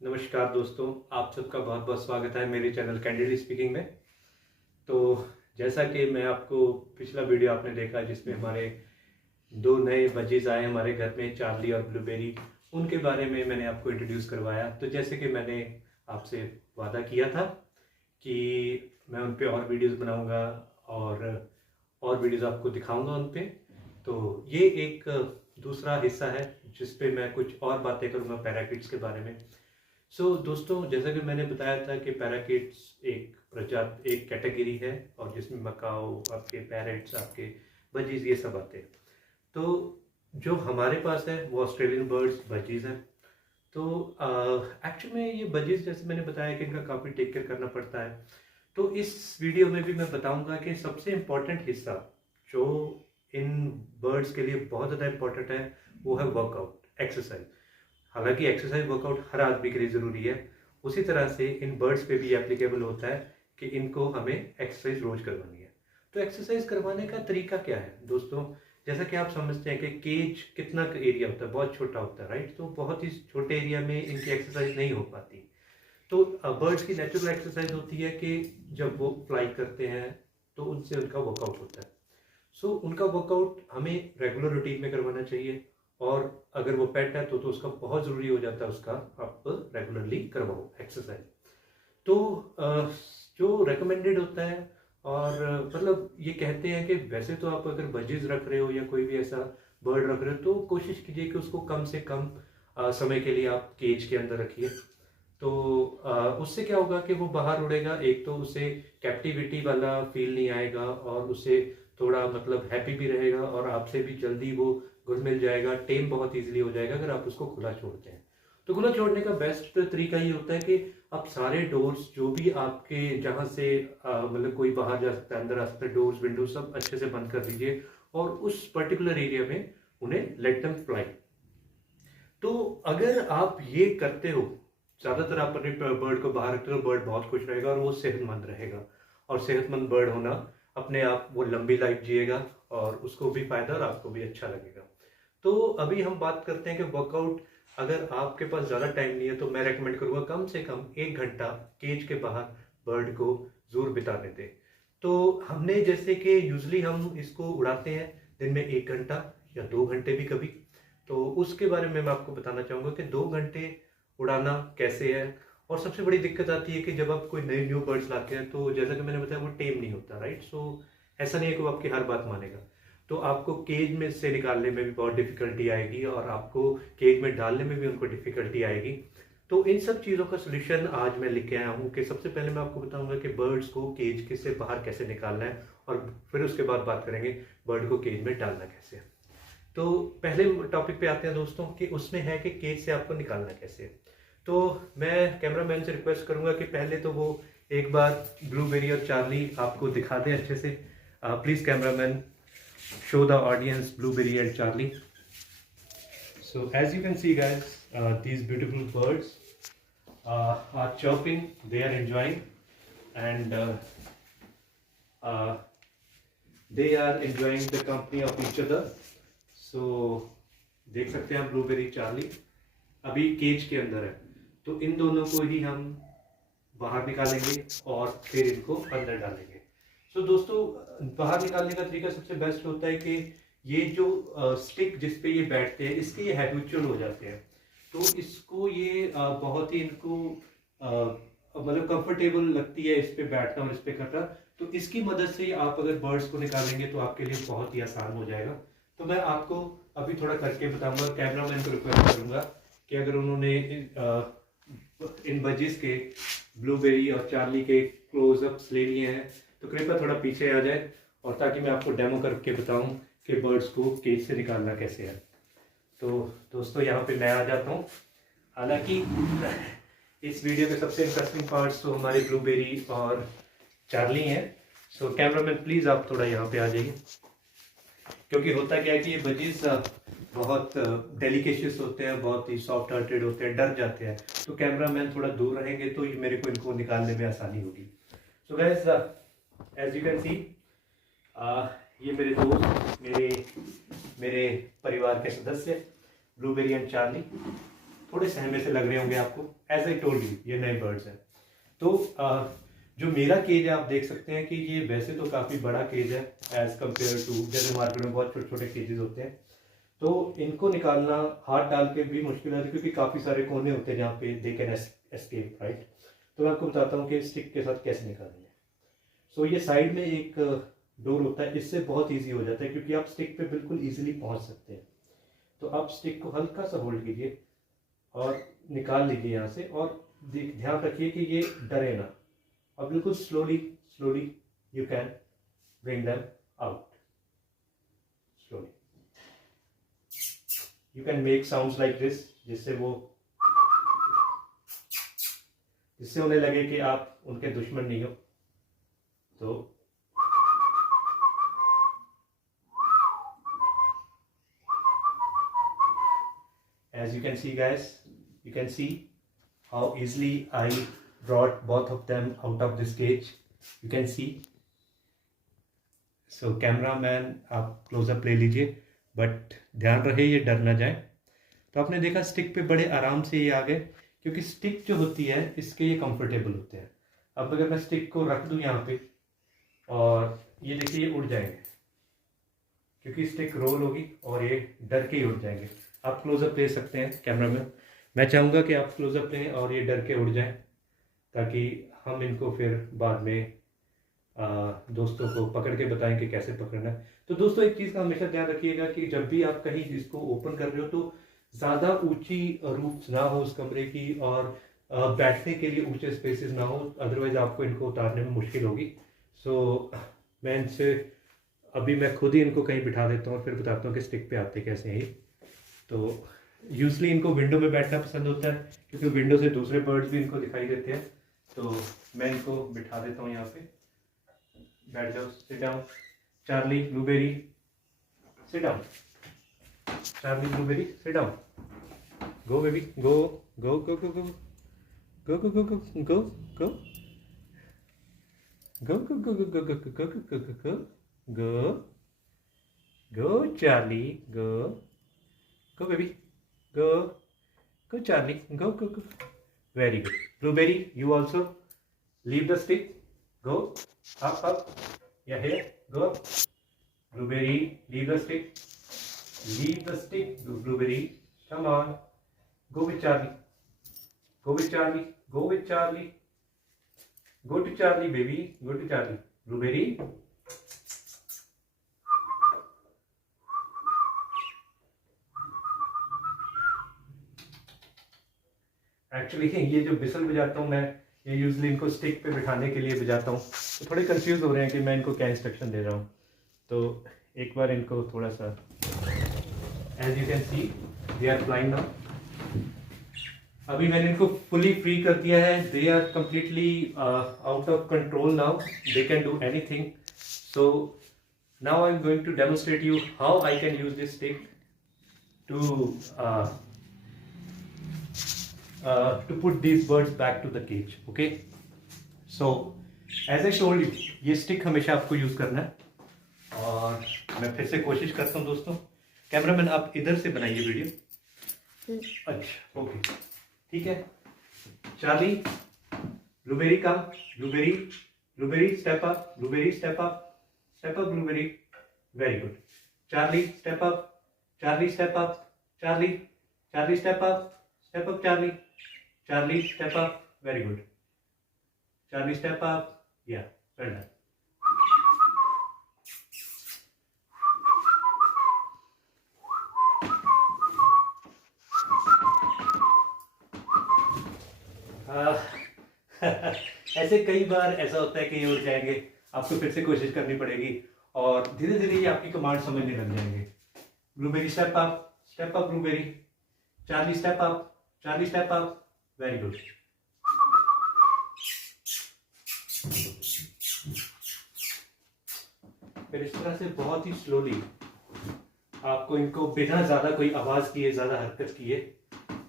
नमस्कार दोस्तों, आप सबका बहुत बहुत स्वागत है मेरे चैनल कैंडिडली स्पीकिंग में। तो जैसा कि मैं आपको पिछला वीडियो आपने देखा जिसमें हमारे दो नए बजीज आए हमारे घर में, चार्ली और ब्लूबेरी। उनके बारे में मैंने आपको इंट्रोड्यूस करवाया। तो जैसे कि मैंने आपसे वादा किया था कि मैं उन पे और वीडियोस बनाऊंगा और वीडियोस आपको दिखाऊंगा उन पे। तो ये एक दूसरा हिस्सा है जिस पे मैं कुछ और बातें करूंगा पैराकिट्स के बारे में। दोस्तों, जैसा कि मैंने बताया था कि पैराकिट्स एक कैटेगरी है और जिसमें मकाओ, आपके पैरेट्स, आपके बजीज, ये सब आते हैं। तो जो हमारे पास है वो ऑस्ट्रेलियन बर्ड्स बजीज हैं। तो एक्चुअल में ये बजीज, जैसे मैंने बताया कि इनका काफ़ी टेक केयर करना पड़ता है। तो इस वीडियो में भी मैं बताऊंगा कि सबसे इम्पोर्टेंट हिस्सा जो इन बर्ड्स के लिए बहुत ज़्यादा इम्पोर्टेंट है वो है वर्कआउट, एक्सरसाइज। हालांकि एक्सरसाइज वर्कआउट हर आदमी के लिए ज़रूरी है, उसी तरह से इन बर्ड्स पे भी एप्लीकेबल होता है कि इनको हमें एक्सरसाइज रोज करवानी है। तो एक्सरसाइज करवाने का तरीका क्या है दोस्तों? जैसा कि आप समझते हैं कि केज कितना एरिया होता है, बहुत छोटा होता है, राइट? तो बहुत ही छोटे एरिया में इनकी एक्सरसाइज नहीं हो पाती। तो बर्ड्स की नेचुरल एक्सरसाइज होती है कि जब वो फ्लाई करते हैं तो उनसे उनका वर्कआउट होता है। उनका वर्कआउट हमें रेगुलर रूटीन में करवाना चाहिए। और अगर वो पेट है तो उसका बहुत ज़रूरी हो जाता है, उसका आप रेगुलरली करवाओ एक्सरसाइज। तो जो रेकमेंडेड होता है, और मतलब ये कहते हैं कि वैसे तो आप अगर बजीज रख रहे हो या कोई भी ऐसा बर्ड रख रहे हो तो कोशिश कीजिए कि उसको कम से कम समय के लिए आप केज के अंदर रखिए। तो उससे क्या होगा कि वो बाहर उड़ेगा, एक तो उसे कैप्टिविटी वाला फील नहीं आएगा और उसे थोड़ा मतलब हैप्पी भी रहेगा और आपसे भी जल्दी वो घुल मिल जाएगा, टेम बहुत इजीली हो जाएगा अगर आप उसको खुला छोड़ते हैं। तो खुला छोड़ने का बेस्ट तरीका ये होता है कि आप सारे डोर्स जो भी आपके जहाँ से मतलब कोई बाहर जा सकता है, अंदर आ सकता है, डोर्स विंडोज सब अच्छे से बंद कर दीजिए और उस पर्टिकुलर एरिया में उन्हें लेट देम फ्लाई। तो अगर आप ये करते हो, ज्यादातर आप अपने बर्ड को बाहर रखते हो, बर्ड बहुत खुश रहेगा और वो सेहतमंद रहेगा। और सेहतमंद बर्ड होना अपने आप, वो लंबी लाइफ जिएगा और उसको भी फायदा और आपको भी अच्छा लगेगा। तो अभी हम बात करते हैं कि वर्कआउट, अगर आपके पास ज़्यादा टाइम नहीं है तो मैं रेकमेंड करूँगा कम से कम 1 घंटा केज के बाहर बर्ड को जरूर बिताने दें। तो हमने जैसे कि यूजली हम इसको उड़ाते हैं दिन में 1 घंटा या 2 घंटे भी कभी। तो उसके बारे में मैं आपको बताना चाहूँगा कि 2 घंटे उड़ाना कैसे है। और सबसे बड़ी दिक्कत आती है कि जब आप कोई नए न्यू बर्ड्स लाते हैं तो जैसा कि मैंने बताया वो टेम नहीं होता, राइट? ऐसा नहीं है कि वो आपकी हर बात मानेगा। तो आपको केज में से निकालने में भी बहुत डिफिकल्टी आएगी और आपको केज में डालने में भी उनको डिफिकल्टी आएगी। तो इन सब चीज़ों का सोल्यूशन आज मैं लेके आया हूँ कि सबसे पहले मैं आपको बताऊंगा कि बर्ड्स को केज के से बाहर कैसे निकालना है, और फिर उसके बाद बात करेंगे बर्ड को केज में डालना कैसे है। तो पहले टॉपिक पे आते हैं दोस्तों कि उसमें है कि केज से आपको निकालना कैसे है। तो मैं कैमरामैन से रिक्वेस्ट करूंगा कि पहले तो वो एक बार ब्लूबेरी और चार्ली आपको दिखा दें अच्छे से। Please cameraman, show the audience Blueberry and Charlie. So as you can see guys, these beautiful birds are chirping, they are enjoying, and uh, they are enjoying the company of each other. So देख सकते हैं आप blueberry Charlie अभी cage के अंदर है। तो इन दोनों को ही हम बाहर निकालेंगे और फिर इनको अंदर डालेंगे। दोस्तों, बाहर निकालने का तरीका सबसे बेस्ट होता है कि ये जो स्टिक जिस पे ये बैठते हैं इसके ये हैबिचुअल हो जाते हैं। तो इसको ये बहुत ही इनको मतलब कंफर्टेबल लगती है इस पे बैठना और इस पे करना। तो इसकी मदद से आप अगर बर्ड्स को निकालेंगे तो आपके लिए बहुत ही आसान हो जाएगा। तो मैं आपको अभी थोड़ा करके बताऊंगा। कैमरामैन को रिक्वेस्ट करूंगा कि अगर उन्होंने इन बजीज के, ब्लूबेरी और चार्ली के क्लोजअप्स ले लिए हैं तो कृपया थोड़ा पीछे आ जाए, और ताकि मैं आपको डेमो करके बताऊं कि बर्ड्स को केज से निकालना कैसे है। तो दोस्तों, यहाँ पे मैं आ जाता हूँ। हालांकि इस वीडियो के सबसे इंटरेस्टिंग पार्ट्स तो हमारे ब्लूबेरी और चार्ली हैं। कैमरामैन प्लीज़ आप थोड़ा यहाँ पे आ जाइए, क्योंकि होता क्या है कि ये बजीज बहुत डेलिकेशियस होते हैं, बहुत ही सॉफ्ट हार्टेड होते हैं, डर जाते हैं। तो कैमरामैन थोड़ा दूर रहेंगे तो ये मेरे को इनको निकालने में आसानी होगी। So guys, as you can see, ये मेरे दोस्त, मेरे परिवार के सदस्य ब्लूबेरी एंड चार्ली। थोड़े सहमे से लग रहे होंगे आपको, एज आई टोल्ड यू ये नए बर्ड्स हैं। तो जो मेरा केज है आप देख सकते हैं कि ये वैसे तो काफ़ी बड़ा केज है एज कम्पेयर टू, जैसे मार्केट में बहुत छोटे छोटे केजेस होते हैं, तो इनको निकालना हाथ डाल के भी मुश्किल है क्योंकि काफ़ी सारे कोने होते हैं जहाँ पे दे कैन एस्केप, राइट। तो मैं आपको बताता हूँ कि स्टिक के साथ कैसे निकालनी है। सो ये साइड में एक डोर होता है, इससे बहुत ईजी हो जाता है क्योंकि आप स्टिक पे बिल्कुल ईजिली पहुँच सकते हैं। तो आप स्टिक को हल्का सा होल्ड कीजिए और निकाल लीजिए यहाँ से, और ध्यान रखिए कि ये डरे ना, और बिल्कुल slowly slowly you can bring them out. Slowly you can make sounds like this, जिससे उन्हें लगे कि आप उनके दुश्मन नहीं हो। तो as you can see guys, you can see how easily I brought both of them out of this cage. You can see. So cameraman आप क्लोजअप ले लीजिए, बट ध्यान रहे ये डर ना जाए। तो आपने देखा स्टिक पे बड़े आराम से ये आ गए, क्योंकि स्टिक जो होती है इसके ये कंफर्टेबल होते हैं। अब अगर मैं स्टिक को रख दूं यहाँ पे और ये देखिए ये उड़ जाएंगे, क्योंकि स्टिक रोल होगी और ये डर के ही उड़ जाएंगे। आप क्लोजअप ले सकते हैं कैमरा में, मैं चाहूँगा कि आप क्लोजअप लें और ये डर के उड़ जाएं, ताकि हम इनको फिर बाद में दोस्तों को पकड़ के बताएं कि कैसे पकड़ना है। तो दोस्तों एक चीज़ का हमेशा ध्यान रखिएगा कि जब भी आप कहीं इसको ओपन कर रहे हो तो ज़्यादा ऊंची रूफ्स ना हो उस कमरे की, और बैठने के लिए ऊंचे स्पेसेस ना हो, अदरवाइज आपको इनको उतारने में मुश्किल होगी। सो मैं खुद ही इनको कहीं बिठा देता हूँ और फिर बताता हूँ कि स्टिक पे आते कैसे हैं ये। तो यूजली इनको विंडो में बैठना पसंद होता है, क्योंकि विंडो से दूसरे बर्ड्स भी इनको दिखाई देते हैं। तो मैं इनको बिठा देता हूँ यहाँ पे, बैठ जाओ, sit down. Charlie Blueberry sit down, Charlie Blueberry sit down, go baby go go go go go go go go go go go go go go go go go go go go go go go Charlie, go go baby, go go Charlie, go go go. Very good. Blueberry, you also leave the stick, go up, yeah, here, go up. Blueberry, leave the stick, Blueberry, come on, go with Charlie, go with Charlie, go with Charlie. Go to Charlie, baby. Go to Charlie. Blueberry. Actually ये जो बिसल बजाता हूँ मैं, ये usually इनको stick पे बिठाने के लिए बजाता हूँ, तो थोड़े कंफ्यूज हो रहे हैं कि मैं इनको क्या इंस्ट्रक्शन दे रहा हूँ। तो एक बार इनको थोड़ा सा, as you can see they are flying now. अभी मैंने इनको फुली फ्री कर दिया है, they are completely out of control now, they can do anything. So now I am going to demonstrate you how I can use this stick to put these birds back to the cage. Okay, so as I told you, ये stick हमेशा आपको use करना है। और मैं फिर से कोशिश करता हूँ दोस्तों, कैमरामैन आप इधर से बनाइए वीडियो। अच्छा ओके, ठीक है। Charlie Blueberry come, Blueberry step up, Blueberry step up, Blueberry, very good. Charlie step up, Charlie step up, Charlie step up, Charlie step up, very good. Charlie step up, या well done. ऐसे कई बार ऐसा होता है कि ये उड़ जाएंगे, आपको फिर से कोशिश करनी पड़ेगी और धीरे धीरे ये आपकी कमांड समझने लग जाएंगे। Blueberry step up blueberry, Charlie step up, very good. फिर इस तरह से बहुत ही स्लोली आपको इनको बिना ज्यादा कोई आवाज किए, ज्यादा हरकत किए,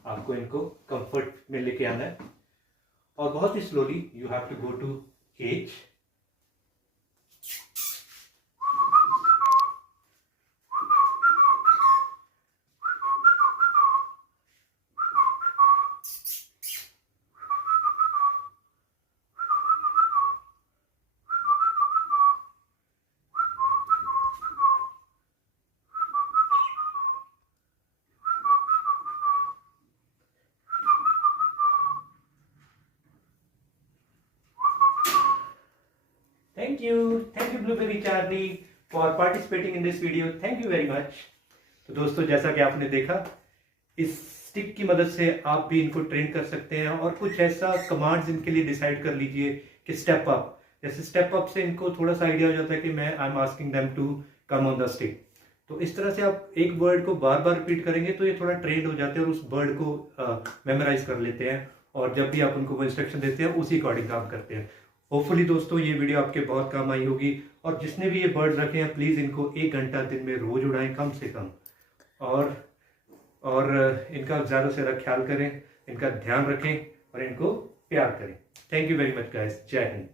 आपको इनको कंफर्ट में लेके आना है। और बहुत ही slowly you have to go to cage. Thank you Blueberry Charlie for participating in this video. Thank you very much. तो दोस्तों जैसा कि आपने देखा, इस स्टिक की मदद से आप भी इनको ट्रेन कर सकते हैं और कुछ ऐसा कमांड्स इनके लिए डिसाइड कर लीजिए कि स्टेप अप, जैसे स्टेप अप से इनको थोड़ा सा आइडिया हो जाता है कि मैं I am asking them to come on the stick. तो इस तरह से आप एक वर्ड को बार बार रिपीट करेंगे तो ये थोड़ा ट्रेंड हो जाते हैं और उस वर्ड को मेमोराइज कर लेते हैं, और जब भी आप उनको वो इंस्ट्रक्शन देते हैं उसी अकॉर्डिंग काम करते हैं। होपफुली दोस्तों ये वीडियो आपके बहुत काम आई होगी, और जिसने भी ये बर्ड रखे हैं प्लीज़ इनको 1 घंटा दिन में रोज उड़ाएं कम से कम, और इनका ज़्यादा से ज़्यादा ख्याल करें, इनका ध्यान रखें और इनको प्यार करें। Thank you very much guys. जय हिंद।